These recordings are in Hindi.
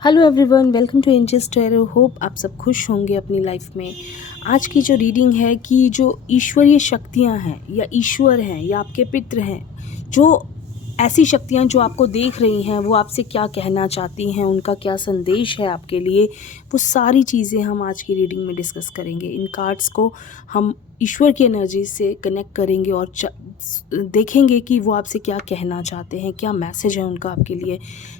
Hello everyone, welcome to Angels Tarot. Hope आप सब खुश होंगे अपनी लाइफ में। आज की जो रीडिंग है कि जो ईश्वरीय शक्तियां हैं या ईश्वर हैं या आपके पितृ हैं, जो ऐसी शक्तियां जो आपको देख रही हैं, वो आपसे क्या कहना चाहती हैं, उनका क्या संदेश है आपके लिए, वो सारी चीज़ें हम आज की रीडिंग में डिस्कस करेंगे। इन कार्ड्स को हम ईश्वर की एनर्जी से कनेक्ट करेंगे और देखेंगे कि वो आपसे क्या कहना चाहते हैं, क्या मैसेज है उनका आपके लिए।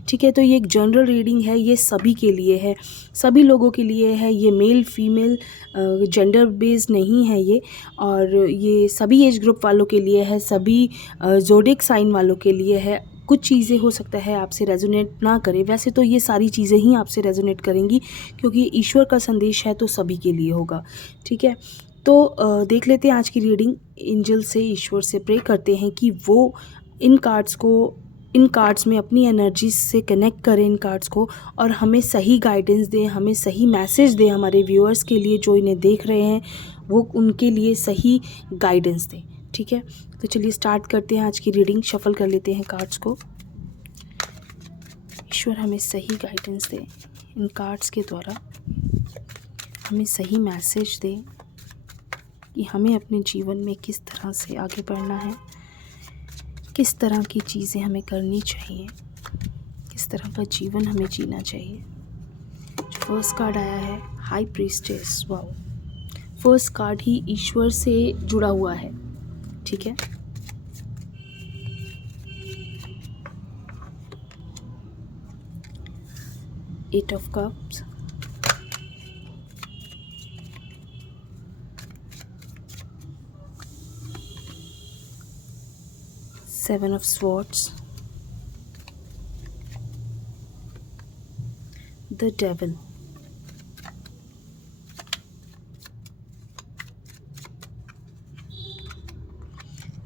ठीक है, तो ये एक जनरल रीडिंग है, ये सभी के लिए है, सभी लोगों के लिए है। ये मेल फीमेल जेंडर बेस्ड नहीं है ये, और ये सभी एज ग्रुप वालों के लिए है, सभी ज़ोडिएक साइन वालों के लिए है। कुछ चीज़ें हो सकता है आपसे रेजोनेट ना करे, वैसे तो ये सारी चीज़ें ही आपसे रेजोनेट करेंगी क्योंकि ईश्वर का संदेश है तो सभी के लिए होगा। ठीक है, तो देख लेते हैं आज की रीडिंग। एंजल से, ईश्वर से प्रे करते हैं कि वो इन कार्ड्स में अपनी एनर्जी से कनेक्ट करें इन कार्ड्स को, और हमें सही गाइडेंस दें, हमें सही मैसेज दें हमारे व्यूअर्स के लिए जो इन्हें देख रहे हैं, वो उनके लिए सही गाइडेंस दें। ठीक है, तो चलिए स्टार्ट करते हैं आज की रीडिंग। शफल कर लेते हैं कार्ड्स को। ईश्वर हमें सही गाइडेंस दें इन कार्ड्स के द्वारा, हमें सही मैसेज दें कि हमें अपने जीवन में किस तरह से आगे बढ़ना है, किस तरह की चीज़ें हमें करनी चाहिए, किस तरह का जीवन हमें जीना चाहिए। जो फर्स्ट कार्ड आया है, high priestess. Wow, first card ही ईश्वर से जुड़ा हुआ है। ठीक है, eight of cups, seven of swords, the devil,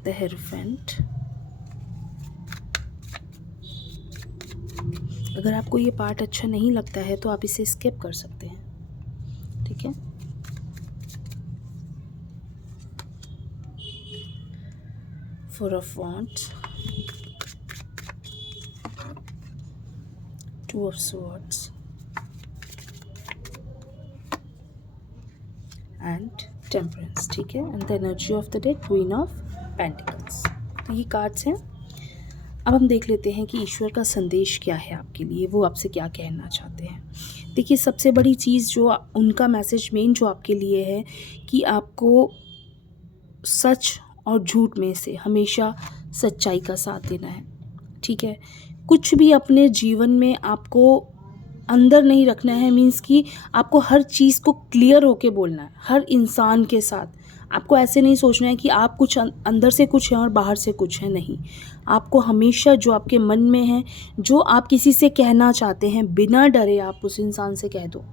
the hierophant. अगर आपको ये पार्ट अच्छा नहीं लगता है तो आप इसे स्किप कर सकते हैं। ठीक है, four of wands, two of swords and temperance. ठीक है, and the energy of the day, queen of pentacles. तो ये कार्ड्स हैं। अब हम देख लेते हैं कि ईश्वर का संदेश क्या है आपके लिए, वो आपसे क्या कहना चाहते हैं। देखिए, सबसे बड़ी चीज़ जो उनका मैसेज मेन जो आपके लिए है कि आपको सच और झूठ में से हमेशा सच्चाई का साथ देना है। ठीक है, कुछ भी अपने जीवन में आपको अंदर नहीं रखना है, मीन्स कि आपको हर चीज़ को क्लियर होके बोलना है हर इंसान के साथ। आपको ऐसे नहीं सोचना है कि आप कुछ अंदर से कुछ हैं और बाहर से कुछ है, नहीं। आपको हमेशा जो आपके मन में है, जो आप किसी से कहना चाहते हैं, बिना डरे आप उस इंसान से कह दो,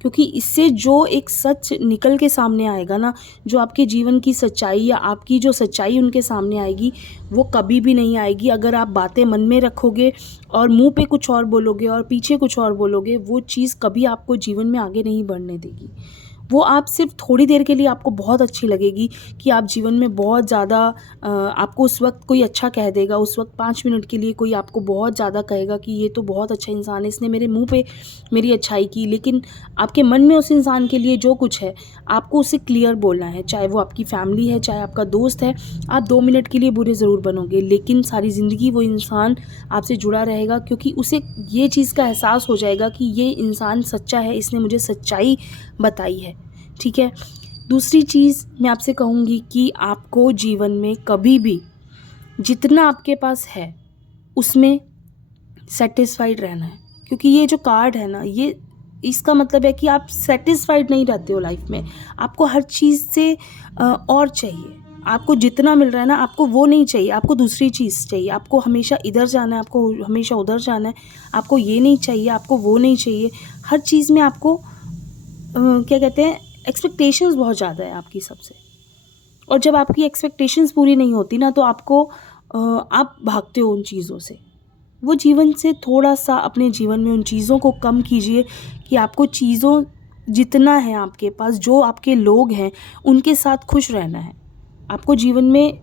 क्योंकि इससे जो एक सच निकल के सामने आएगा ना, जो आपके जीवन की सच्चाई या आपकी जो सच्चाई उनके सामने आएगी, वो कभी भी नहीं आएगी अगर आप बातें मन में रखोगे और मुंह पे कुछ और बोलोगे और पीछे कुछ और बोलोगे। वो चीज़ कभी आपको जीवन में आगे नहीं बढ़ने देगी। वो आप सिर्फ थोड़ी देर के लिए आपको बहुत अच्छी लगेगी कि आप जीवन में बहुत ज़्यादा आपको उस वक्त कोई अच्छा कह देगा, उस वक्त 5 मिनट के लिए कोई आपको बहुत ज़्यादा कहेगा कि ये तो बहुत अच्छा इंसान है, इसने मेरे मुंह पे मेरी अच्छाई की। लेकिन आपके मन में उस इंसान के लिए जो कुछ है, आपको उसे क्लियर बोलना है। चाहे वो आपकी फैमिली है, चाहे आपका दोस्त है, आप 2 मिनट के लिए बुरे ज़रूर बनोगे, लेकिन सारी ज़िंदगी वो इंसान आपसे जुड़ा रहेगा, क्योंकि उसे ये चीज़ का एहसास हो जाएगा कि ये इंसान सच्चा है, इसने मुझे सच्चाई बताई है। ठीक है, दूसरी चीज़ मैं आपसे कहूँगी कि आपको जीवन में कभी भी जितना आपके पास है उसमें सेटिस्फाइड रहना है, क्योंकि ये जो कार्ड है ना, ये इसका मतलब है कि आप सेटिस्फाइड नहीं रहते हो लाइफ में। आपको हर चीज़ से और चाहिए। आपको जितना मिल रहा है ना, आपको वो नहीं चाहिए, आपको दूसरी चीज़ चाहिए। आपको हमेशा इधर जाना है, आपको हमेशा उधर जाना है, आपको ये नहीं चाहिए, आपको वो नहीं चाहिए। हर चीज़ में आपको क्या कहते हैं, एक्सपेक्टेशंस बहुत ज़्यादा है आपकी सबसे, और जब आपकी एक्सपेक्टेशंस पूरी नहीं होती ना, तो आपको आप भागते हो उन चीज़ों से। वो जीवन से थोड़ा सा अपने जीवन में उन चीज़ों को कम कीजिए कि आपको चीज़ों जितना है आपके पास, जो आपके लोग हैं उनके साथ खुश रहना है। आपको जीवन में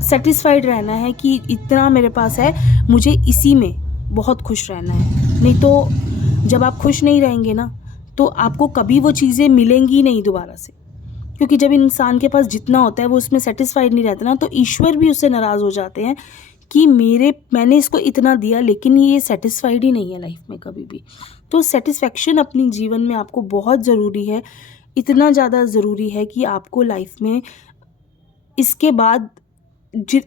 सेटिस्फाइड रहना है कि इतना मेरे पास है, मुझे इसी में बहुत खुश रहना है। नहीं तो जब आप खुश नहीं रहेंगे ना, तो आपको कभी वो चीज़ें मिलेंगी नहीं दोबारा से, क्योंकि जब इंसान के पास जितना होता है वो उसमें सेटिस्फाइड नहीं रहता ना, तो ईश्वर भी उससे नाराज़ हो जाते हैं कि मैंने इसको इतना दिया लेकिन ये सेटिस्फाइड ही नहीं है लाइफ में कभी भी। तो सेटिस्फेक्शन अपनी जीवन में आपको बहुत ज़रूरी है, इतना ज़्यादा ज़रूरी है कि आपको लाइफ में इसके बाद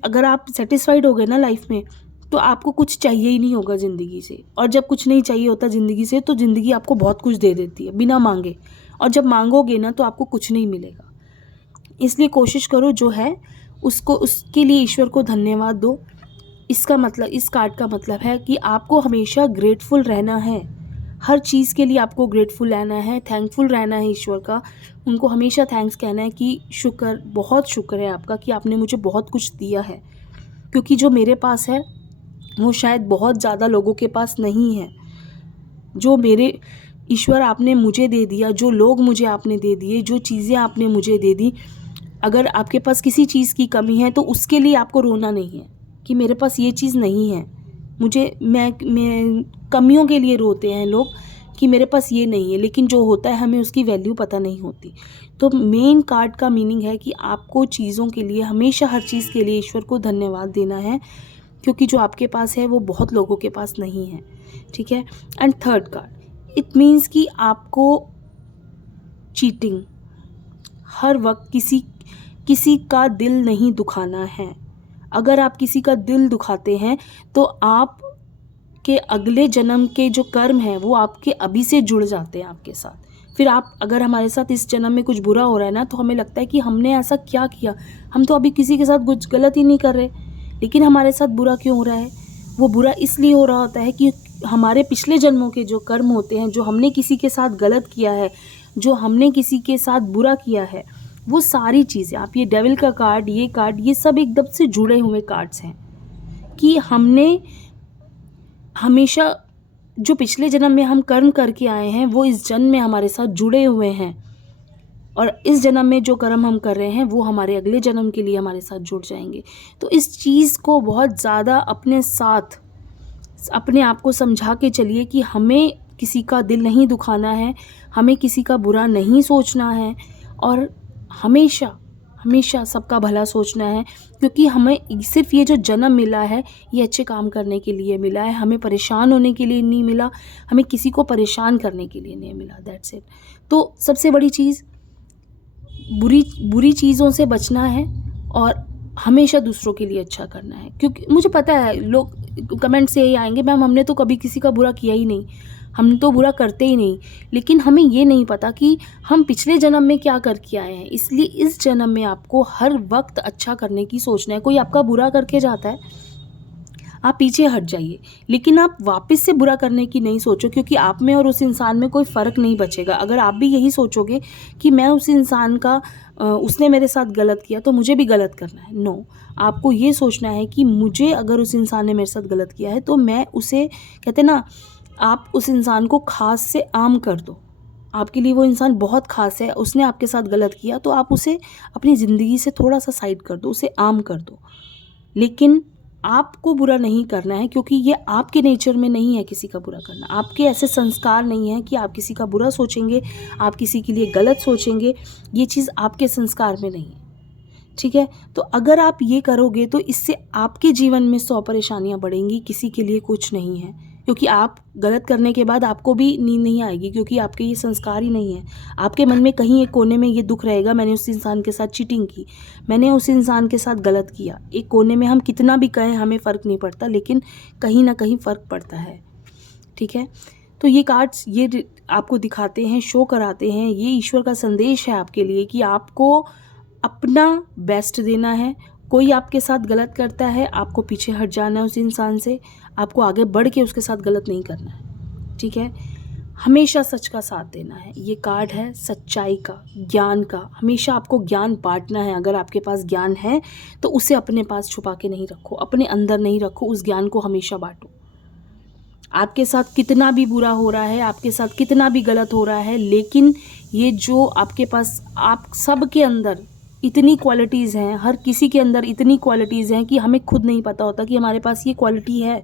अगर आप सेटिस्फाइड हो गए ना लाइफ में, तो आपको कुछ चाहिए ही नहीं होगा ज़िंदगी से। और जब कुछ नहीं चाहिए होता ज़िंदगी से, तो ज़िंदगी आपको बहुत कुछ दे देती है बिना मांगे, और जब मांगोगे ना तो आपको कुछ नहीं मिलेगा। इसलिए कोशिश करो जो है उसको, उसके लिए ईश्वर को धन्यवाद दो। इसका मतलब, इस कार्ड का मतलब है कि आपको हमेशा ग्रेटफुल रहना है, हर चीज़ के लिए आपको ग्रेटफुल रहना है, थैंकफुल रहना है ईश्वर का। उनको हमेशा थैंक्स कहना है कि शुक्र, बहुत शुक्र है आपका कि आपने मुझे बहुत कुछ दिया है, क्योंकि जो मेरे पास है वो शायद बहुत ज़्यादा लोगों के पास नहीं है। जो मेरे ईश्वर आपने मुझे दे दिया, जो लोग मुझे आपने दे दिए, जो चीज़ें आपने मुझे दे दी, अगर आपके पास किसी चीज़ की कमी है तो उसके लिए आपको रोना नहीं है कि मेरे पास ये चीज़ नहीं है। मैं कमियों के लिए रोते हैं लोग कि मेरे पास ये नहीं है, लेकिन जो होता है हमें उसकी वैल्यू पता नहीं होती। तो मेन कार्ड का मीनिंग है कि आपको चीज़ों के लिए, हमेशा हर चीज़ के लिए ईश्वर को धन्यवाद देना है, क्योंकि जो आपके पास है वो बहुत लोगों के पास नहीं है। ठीक है। And third card, it means कि आपको चीटिंग, हर वक्त किसी का दिल नहीं दुखाना है। अगर आप किसी का दिल दुखाते हैं तो आप के अगले जन्म के जो कर्म हैं वो आपके अभी से जुड़ जाते हैं आपके साथ। फिर आप, अगर हमारे साथ इस जन्म में कुछ बुरा हो रहा है ना, तो हमें लगता है कि हमने ऐसा क्या किया, हम तो अभी किसी के साथ कुछ गलत ही नहीं कर रहे, लेकिन हमारे साथ बुरा क्यों हो रहा है। वो बुरा इसलिए हो रहा होता है कि हमारे पिछले जन्मों के जो कर्म होते हैं, जो हमने किसी के साथ गलत किया है, जो हमने किसी के साथ बुरा किया है, वो सारी चीज़ें, आप ये डेविल का कार्ड, ये कार्ड, ये सब एकदम से जुड़े हुए कार्ड्स हैं कि हमने हमेशा जो पिछले जन्म में हम कर्म करके आए हैं वो इस जन्म में हमारे साथ जुड़े हुए हैं, और इस जन्म में जो कर्म हम कर रहे हैं वो हमारे अगले जन्म के लिए हमारे साथ जुड़ जाएंगे। तो इस चीज़ को बहुत ज़्यादा अपने साथ, अपने आप को समझा के चलिए कि हमें किसी का दिल नहीं दुखाना है, हमें किसी का बुरा नहीं सोचना है, और हमेशा हमेशा सबका भला सोचना है, क्योंकि हमें सिर्फ ये जो जन्म मिला है ये अच्छे काम करने के लिए मिला है, हमें परेशान होने के लिए नहीं मिला, हमें किसी को परेशान करने के लिए नहीं मिला। That's it. तो सबसे बड़ी चीज़, बुरी चीज़ों से बचना है और हमेशा दूसरों के लिए अच्छा करना है। क्योंकि मुझे पता है लोग कमेंट से यही आएंगे, मैम हमने तो कभी किसी का बुरा किया ही नहीं, हम तो बुरा करते ही नहीं, लेकिन हमें ये नहीं पता कि हम पिछले जन्म में क्या करके आए हैं। इसलिए इस जन्म में आपको हर वक्त अच्छा करने की सोचना है। कोई आपका बुरा करके जाता है, आप पीछे हट जाइए, लेकिन आप वापस से बुरा करने की नहीं सोचो, क्योंकि आप में और उस इंसान में कोई फ़र्क नहीं बचेगा। अगर आप भी यही सोचोगे कि मैं उस इंसान का, उसने मेरे साथ गलत किया तो मुझे भी गलत करना है, नो, आपको ये सोचना है कि मुझे, अगर उस इंसान ने मेरे साथ गलत किया है तो मैं उसे, कहते ना, आप उस इंसान को ख़ास से आम कर दो। आपके लिए वो इंसान बहुत ख़ास है, उसने आपके साथ गलत किया तो आप उसे अपनी ज़िंदगी से थोड़ा सा साइड कर दो, उसे आम कर दो। लेकिन आपको बुरा नहीं करना है, क्योंकि ये आपके नेचर में नहीं है किसी का बुरा करना। आपके ऐसे संस्कार नहीं है कि आप किसी का बुरा सोचेंगे, आप किसी के लिए गलत सोचेंगे, ये चीज़ आपके संस्कार में नहीं है। ठीक है। तो अगर आप ये करोगे तो इससे आपके जीवन में 100 परेशानियां बढ़ेंगी, किसी के लिए कुछ नहीं है, क्योंकि आप गलत करने के बाद आपको भी नींद नहीं आएगी, क्योंकि आपके ये संस्कार ही नहीं है। आपके मन में कहीं एक कोने में ये दुख रहेगा, मैंने उस इंसान के साथ चीटिंग की, मैंने उस इंसान के साथ गलत किया। एक कोने में हम कितना भी कहें हमें फ़र्क नहीं पड़ता, लेकिन कहीं ना कहीं फ़र्क पड़ता है। ठीक है। तो ये कार्ड्स ये आपको दिखाते हैं, शो कराते हैं, ये ईश्वर का संदेश है आपके लिए कि आपको अपना बेस्ट देना है। कोई आपके साथ गलत करता है, आपको पीछे हट जाना है उस इंसान से, आपको आगे बढ़ के उसके साथ गलत नहीं करना है। ठीक है। हमेशा सच का साथ देना है। ये कार्ड है सच्चाई का, ज्ञान का। हमेशा आपको ज्ञान बांटना है। अगर आपके पास ज्ञान है तो उसे अपने पास छुपा के नहीं रखो, अपने अंदर नहीं रखो, उस ज्ञान को हमेशा बांटो। आपके साथ कितना भी बुरा हो रहा है, आपके साथ कितना भी गलत हो रहा है, लेकिन ये जो आपके पास, आप सब के अंदर इतनी क्वालिटीज़ हैं, हर किसी के अंदर इतनी क्वालिटीज़ हैं कि हमें खुद नहीं पता होता कि हमारे पास ये क्वालिटी है।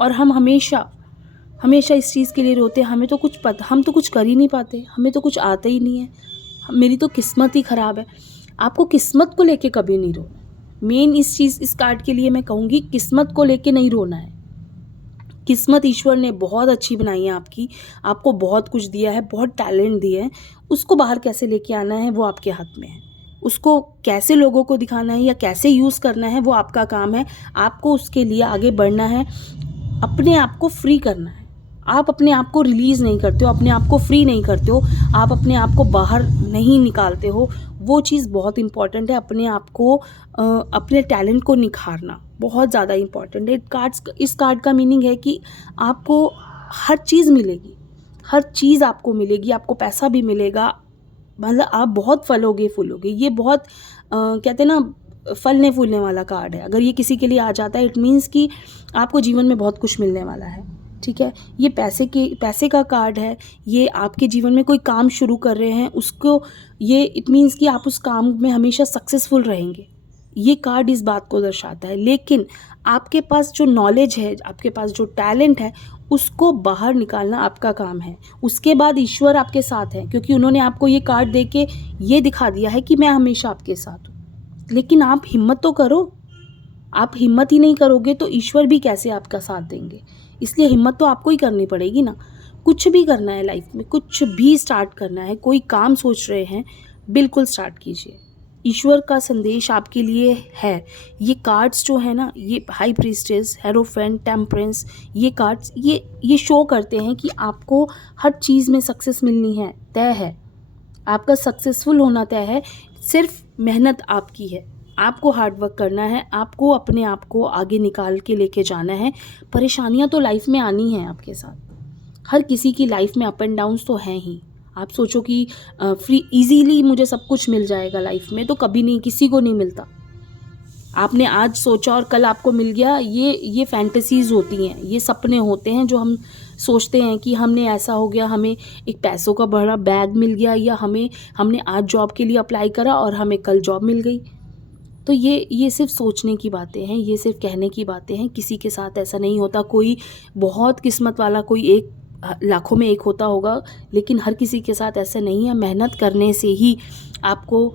और हम हमेशा हमेशा इस चीज़ के लिए रोते हैं, हमें तो कुछ पता, हम तो कुछ कर ही नहीं पाते, हमें तो कुछ आता ही नहीं है, मेरी तो किस्मत ही ख़राब है। आपको किस्मत को लेके कभी नहीं रोना। मेन इस कार्ड के लिए मैं कहूँगी, किस्मत को लेके नहीं रोना है। किस्मत ईश्वर ने बहुत अच्छी बनाई है आपकी, आपको बहुत कुछ दिया है, बहुत टैलेंट दिए हैं, उसको बाहर कैसे लेके आना है वो आपके हाथ में है। उसको कैसे लोगों को दिखाना है या कैसे यूज़ करना है वो आपका काम है। आपको उसके लिए आगे बढ़ना है, अपने आप को फ्री करना है। आप अपने आप को रिलीज़ नहीं करते हो, अपने आप को फ्री नहीं करते हो, आप अपने आप को बाहर नहीं निकालते हो, वो चीज़ बहुत इम्पॉर्टेंट है। अपने आप को अपने टैलेंट को निखारना बहुत ज़्यादा इम्पॉर्टेंट है। इस कार्ड का मीनिंग है कि आपको हर चीज़ मिलेगी, हर चीज़ आपको मिलेगी, आपको पैसा भी मिलेगा, मतलब आप बहुत फलोगे फूलोगे। ये बहुत कहते हैं ना, फलने फूलने वाला कार्ड है। अगर ये किसी के लिए आ जाता है, इट मीन्स कि आपको जीवन में बहुत कुछ मिलने वाला है। ठीक है, ये पैसे का कार्ड है। ये आपके जीवन में कोई काम शुरू कर रहे हैं उसको, ये इट मीन्स कि आप उस काम में हमेशा सक्सेसफुल रहेंगे। ये कार्ड इस बात को दर्शाता है। लेकिन आपके पास जो नॉलेज है, आपके पास जो टैलेंट है, उसको बाहर निकालना आपका काम है। उसके बाद ईश्वर आपके साथ है, क्योंकि उन्होंने आपको ये कार्ड दे के ये दिखा दिया है कि मैं हमेशा आपके साथ हूँ। लेकिन आप हिम्मत तो करो। आप हिम्मत ही नहीं करोगे तो ईश्वर भी कैसे आपका साथ देंगे। इसलिए हिम्मत तो आपको ही करनी पड़ेगी ना। कुछ भी करना है लाइफ में, कुछ भी स्टार्ट करना है, कोई काम सोच रहे हैं, बिल्कुल स्टार्ट कीजिए। ईश्वर का संदेश आपके लिए है। ये कार्ड्स जो है ना, ये हाई प्रीस्टेस, हेरोफेंट, टेम्परेंस, ये कार्ड्स ये शो करते हैं कि आपको हर चीज़ में सक्सेस मिलनी है, तय है। आपका सक्सेसफुल होना तय है। सिर्फ मेहनत आपकी है, आपको हार्ड वर्क करना है, आपको अपने आप को आगे निकाल के लेके जाना है। परेशानियां तो लाइफ में आनी हैं आपके साथ, हर किसी की लाइफ में अप एंड डाउन्स तो हैं ही। आप सोचो कि फ्री इजीली मुझे सब कुछ मिल जाएगा लाइफ में, तो कभी नहीं, किसी को नहीं मिलता। आपने आज सोचा और कल आपको मिल गया, ये फैंटेसीज होती हैं, ये सपने होते हैं जो हम सोचते हैं कि हमने ऐसा हो गया, हमें एक पैसों का बड़ा बैग मिल गया, या हमने आज जॉब के लिए अप्लाई करा और हमें कल जॉब मिल गई। तो ये सिर्फ सोचने की बातें हैं, ये सिर्फ कहने की बातें हैं। किसी के साथ ऐसा नहीं होता। कोई बहुत किस्मत वाला, कोई एक लाखों में एक होता होगा, लेकिन हर किसी के साथ ऐसा नहीं है। मेहनत करने से ही आपको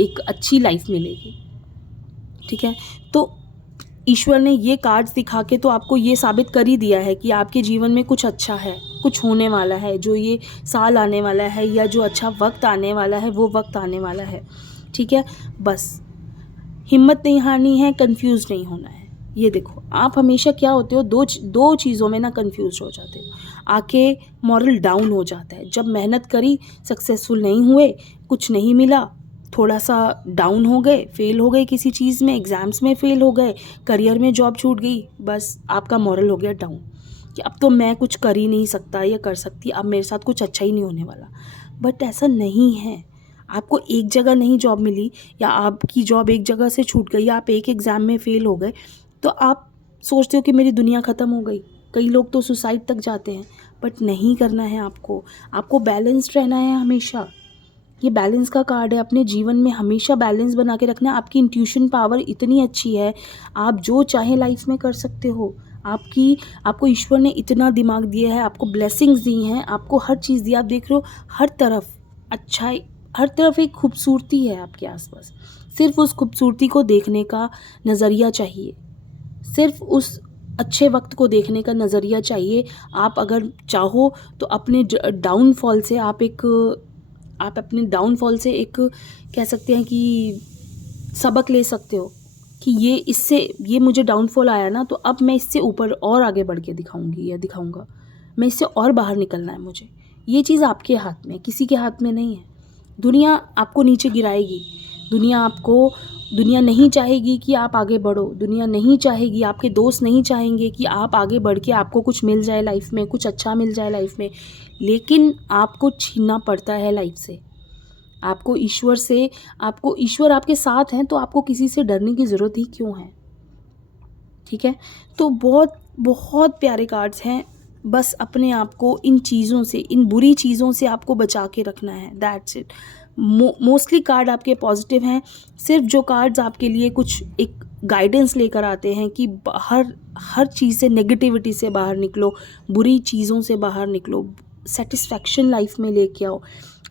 एक अच्छी लाइफ मिलेगी। ठीक है, तो ईश्वर ने ये कार्ड्स दिखा के तो आपको ये साबित कर ही दिया है कि आपके जीवन में कुछ अच्छा है, कुछ होने वाला है। जो ये साल आने वाला है या जो अच्छा वक्त आने वाला है, वो वक्त आने वाला है। ठीक है, बस हिम्मत नहीं हारनी है, कंफ्यूज नहीं होना है। ये देखो, आप हमेशा क्या होते हो, दो चीज़ों में ना कंफ्यूज हो जाते हो। आके मॉरल डाउन हो जाता है। जब मेहनत करी, सक्सेसफुल नहीं हुए, कुछ नहीं मिला, थोड़ा सा डाउन हो गए, फेल हो गए किसी चीज़ में, एग्ज़ाम्स में फेल हो गए, करियर में जॉब छूट गई, बस आपका मॉरल हो गया डाउन कि अब तो मैं कुछ कर ही नहीं सकता या कर सकती, अब मेरे साथ कुछ अच्छा ही नहीं होने वाला। बट ऐसा नहीं है। आपको एक जगह नहीं जॉब मिली, या आपकी जॉब एक जगह से छूट गई, या आप एक एग्ज़ाम में फ़ेल हो गए, तो आप सोचते हो कि मेरी दुनिया ख़त्म हो गई। कई लोग तो सुसाइड तक जाते हैं। बट नहीं करना है आपको बैलेंस्ड रहना है हमेशा। ये बैलेंस का कार्ड है। अपने जीवन में हमेशा बैलेंस बना के रखना है। आपकी इंट्यूशन पावर इतनी अच्छी है, आप जो चाहे लाइफ में कर सकते हो। आपको ईश्वर ने इतना दिमाग दिया है, आपको ब्लेसिंग्स दी हैं, आपको हर चीज़ दी। आप देख रहे हो हर तरफ अच्छाई, हर तरफ एक खूबसूरती है आपके आसपास। सिर्फ उस खूबसूरती को देखने का नज़रिया चाहिए, सिर्फ उस अच्छे वक्त को देखने का नज़रिया चाहिए। आप अगर चाहो तो अपने डाउनफॉल से आप अपने डाउनफॉल से एक कह सकते हैं कि सबक ले सकते हो कि ये मुझे डाउनफॉल आया ना, तो अब मैं इससे ऊपर और आगे बढ़ के दिखाऊंगी या दिखाऊंगा, मैं इससे और बाहर निकलना है मुझे। ये चीज़ आपके हाथ में, किसी के हाथ में नहीं है। दुनिया आपको नीचे गिराएगी, दुनिया नहीं चाहेगी कि आप आगे बढ़ो, दुनिया नहीं चाहेगी, आपके दोस्त नहीं चाहेंगे कि आप आगे बढ़ के आपको कुछ मिल जाए लाइफ में, कुछ अच्छा मिल जाए लाइफ में। लेकिन आपको छीनना पड़ता है लाइफ से, आपको ईश्वर आपके साथ हैं, तो आपको किसी से डरने की ज़रूरत ही क्यों है। ठीक है, तो बहुत बहुत प्यारे कार्ड्स हैं। बस अपने आप को इन चीज़ों से, इन बुरी चीज़ों से आपको बचा के रखना है, दैट्स इट। मोस्टली कार्ड आपके पॉजिटिव हैं। सिर्फ जो कार्ड्स आपके लिए कुछ एक गाइडेंस लेकर आते हैं कि हर चीज़ से, नेगेटिविटी से बाहर निकलो, बुरी चीज़ों से बाहर निकलो, सेटिस्फैक्शन लाइफ में लेके आओ।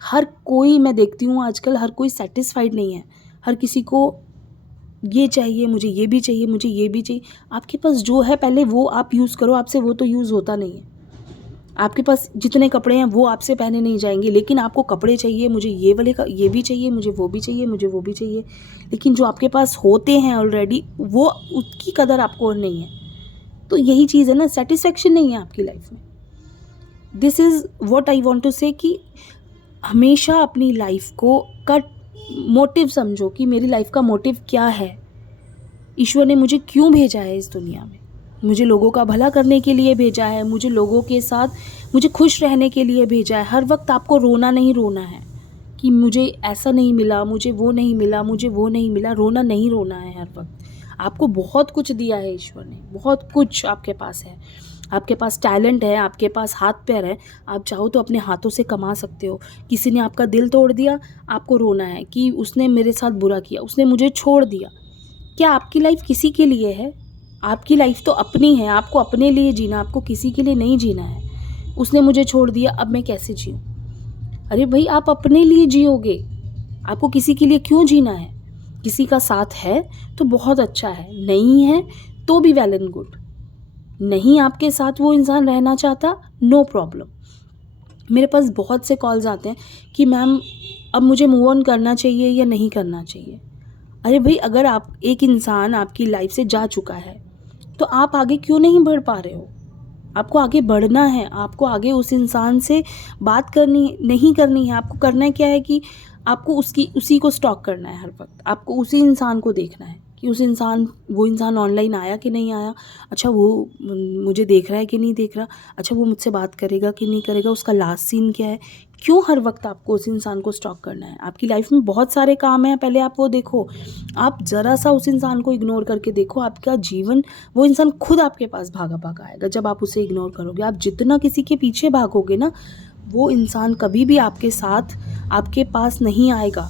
हर कोई, मैं देखती हूँ आजकल हर कोई सेटिस्फाइड नहीं है। हर किसी को ये चाहिए, मुझे ये भी चाहिए, मुझे ये भी चाहिए। आपके पास जो है पहले वो आप यूज़ करो, आपसे वो तो यूज़ होता नहीं है। आपके पास जितने कपड़े हैं वो आपसे पहने नहीं जाएंगे, लेकिन आपको कपड़े चाहिए, मुझे ये वाले का ये भी चाहिए, मुझे वो भी चाहिए, मुझे वो भी चाहिए। लेकिन जो आपके पास होते हैं ऑलरेडी, वो उसकी कदर आपको नहीं है। तो यही चीज़ है ना, सेटिस्फेक्शन नहीं है आपकी लाइफ में। This is what I want to say कि हमेशा अपनी लाइफ को का मोटिव समझो कि मेरी लाइफ का मोटिव क्या है, ईश्वर ने मुझे क्यों भेजा है इस दुनिया में। मुझे लोगों का भला करने के लिए भेजा है, मुझे लोगों के साथ मुझे खुश रहने के लिए भेजा है। हर वक्त आपको रोना नहीं रोना है कि मुझे ऐसा नहीं मिला, मुझे वो नहीं मिला, मुझे वो नहीं मिला। रोना नहीं रोना है हर वक्त। आपको बहुत कुछ दिया है ईश्वर ने, बहुत कुछ आपके पास है। आपके पास टैलेंट है, आपके पास हाथ पैर है, आप चाहो तो अपने हाथों से कमा सकते हो। किसी ने आपका दिल तोड़ दिया, आपको रोना है कि उसने मेरे साथ बुरा किया, उसने मुझे छोड़ दिया। क्या आपकी लाइफ किसी के लिए है? आपकी लाइफ तो अपनी है, आपको अपने लिए जीना, आपको किसी के लिए नहीं जीना है। उसने मुझे छोड़ दिया, अब मैं कैसे जीऊँ? अरे भाई, आप अपने लिए जियोगे, आपको किसी के लिए क्यों जीना है? किसी का साथ है तो बहुत अच्छा है, नहीं है तो भी वेल एंड गुड। नहीं आपके साथ वो इंसान रहना चाहता, नो प्रॉब्लम। मेरे पास बहुत से कॉल्स आते हैं कि मैम अब मुझे मूव ऑन करना चाहिए या नहीं करना चाहिए। अरे भाई, अगर आप एक इंसान आपकी लाइफ से जा चुका है तो आप आगे क्यों नहीं बढ़ पा रहे हो? आपको आगे बढ़ना है, आपको आगे उस इंसान से बात करनी नहीं करनी है। आपको करना है क्या है कि आपको उसी को स्टॉक करना है हर वक्त। आपको उसी इंसान को देखना है कि वो इंसान ऑनलाइन आया कि नहीं आया। अच्छा, वो मुझे देख रहा है कि नहीं देख रहा। अच्छा, वो मुझसे बात करेगा कि नहीं करेगा, उसका लास्ट सीन क्या है। क्यों हर वक्त आपको उस इंसान को स्टॉक करना है? आपकी लाइफ में बहुत सारे काम हैं, पहले आप वो देखो। आप ज़रा सा उस इंसान को इग्नोर करके देखो, आपका जीवन, वो इंसान खुद आपके पास भागा भागा आएगा जब आप उसे इग्नोर करोगे। आप जितना किसी के पीछे भागोगे ना, वो इंसान कभी भी आपके साथ आपके पास नहीं आएगा।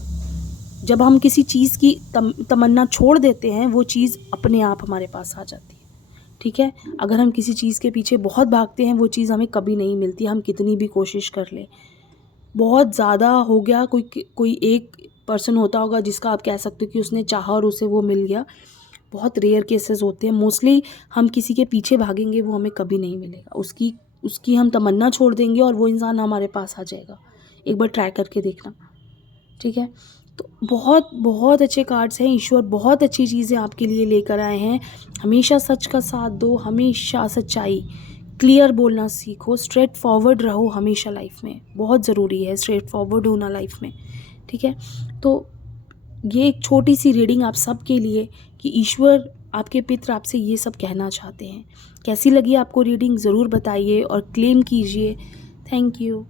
जब हम किसी चीज़ की तमन्ना छोड़ देते हैं, वो चीज़ अपने आप हमारे पास आ जाती है। ठीक है, अगर हम किसी चीज़ के पीछे बहुत भागते हैं, वो चीज़ हमें कभी नहीं मिलती, हम कितनी भी कोशिश कर लें। बहुत ज़्यादा हो गया, कोई एक पर्सन होता होगा जिसका आप कह सकते हो कि उसने चाहा और उसे वो मिल गया। बहुत रेयर केसेस होते हैं। मोस्टली हम किसी के पीछे भागेंगे, वो हमें कभी नहीं मिलेगा। उसकी हम तमन्ना छोड़ देंगे और वो इंसान हमारे पास आ जाएगा। एक बार ट्राई करके देखना, ठीक है। तो बहुत बहुत अच्छे कार्ड्स हैं। ईश्वर बहुत अच्छी चीज़ें आपके लिए लेकर आए हैं। हमेशा सच का साथ दो, हमेशा सच्चाई, क्लियर बोलना सीखो, स्ट्रेट फॉरवर्ड रहो हमेशा लाइफ में। बहुत ज़रूरी है स्ट्रेट फॉरवर्ड होना लाइफ में, ठीक है। तो ये एक छोटी सी रीडिंग आप सब के लिए कि ईश्वर, आपके पितर आपसे ये सब कहना चाहते हैं। कैसी लगी आपको रीडिंग ज़रूर बताइए और क्लेम कीजिए। Thank you.